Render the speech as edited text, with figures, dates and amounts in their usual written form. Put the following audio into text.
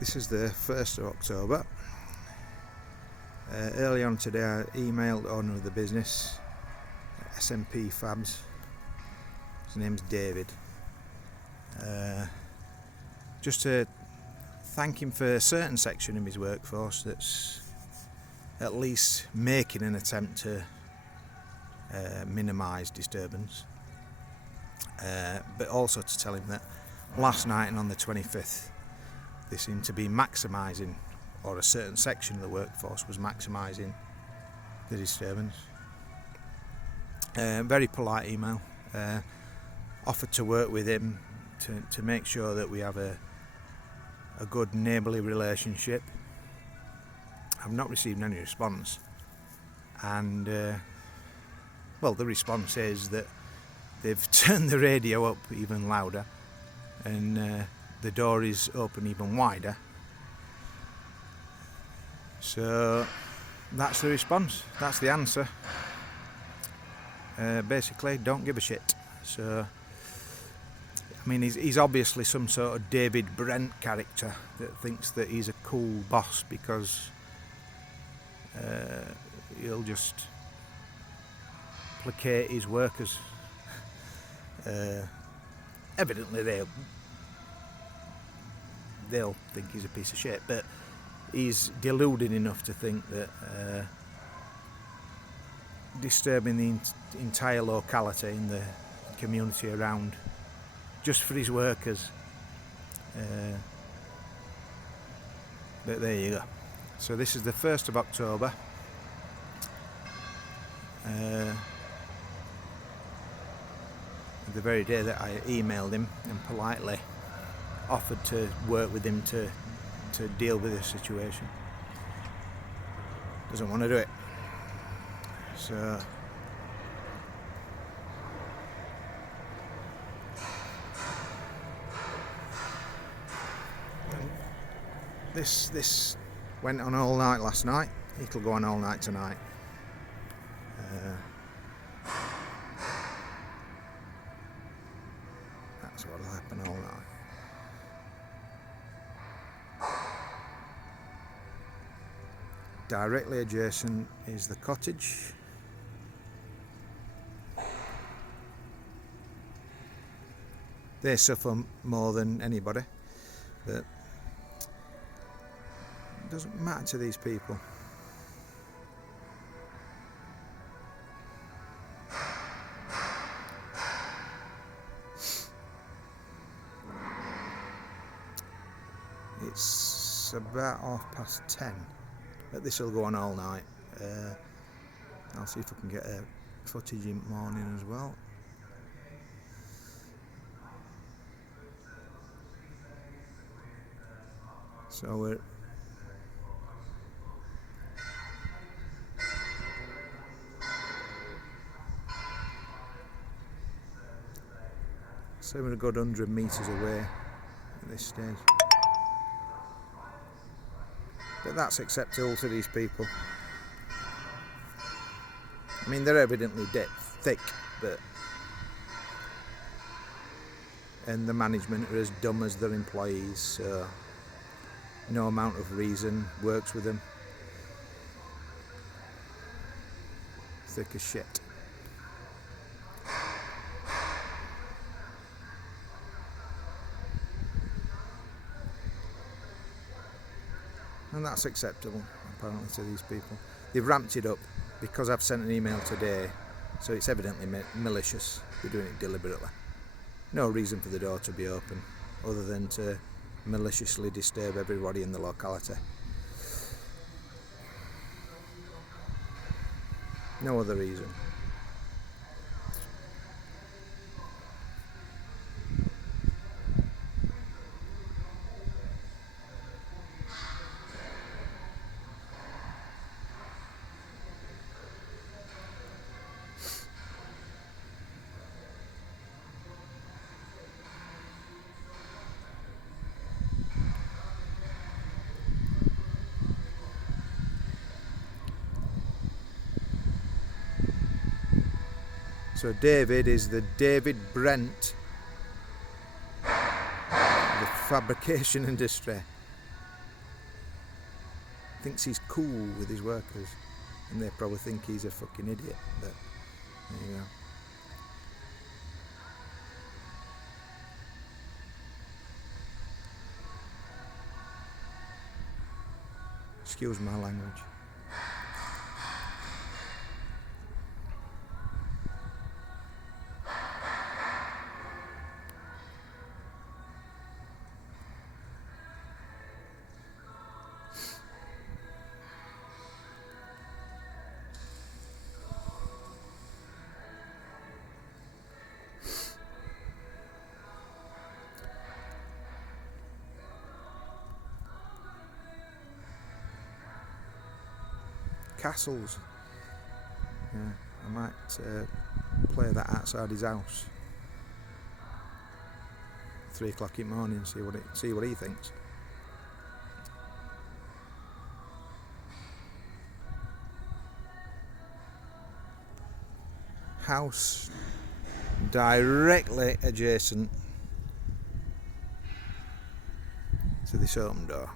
This is the 1st of October. Early on today I emailed the owner of the business, SMP Fabs. His name's David. Just to thank him for a certain section of his workforce that's at least making an attempt to minimise disturbance. But also to tell him that last night and on the 25th they seemed to be maximising, or a certain section of the workforce was maximising the disturbance. Very polite email. Offered to work with him to make sure that we have a good neighbourly relationship. I've not received any response, and the response is that they've turned the radio up even louder and the door is open even wider. So that's the response, that's the answer. Basically, don't give a shit. So, I mean, he's obviously some sort of David Brent character that thinks that he's a cool boss because he'll just placate his workers. Evidently they'll think he's a piece of shit, but he's deluded enough to think that disturbing the entire locality and the community around just for his workers. But there you go. So this is the 1st of October. The very day that I emailed him and politely offered to work with him to deal with this situation. Doesn't want to do it. So this went on all night last night. It'll go on all night tonight. That's what'll happen all night. Directly adjacent is the cottage. They suffer more than anybody, but it doesn't matter to these people. It's about 10:30. But this will go on all night. I'll see if I can get a footage in the morning as well. So we're a good 100 metres away at this stage. But that's acceptable to these people. I mean, they're evidently thick, and the management are as dumb as their employees, so no amount of reason works with them. Thick as shit. And that's acceptable, apparently, to these people. They've ramped it up because I've sent an email today, so it's evidently malicious. They're doing it deliberately. No reason for the door to be open, other than to maliciously disturb everybody in the locality. No other reason. So David is the David Brent of the fabrication industry. thinks he's cool with his workers, and they probably think he's a fucking idiot. But there you go. Excuse my language. Castles. Yeah, I might play that outside his house. 3 o'clock in the morning. See what he thinks. House directly adjacent to this open door.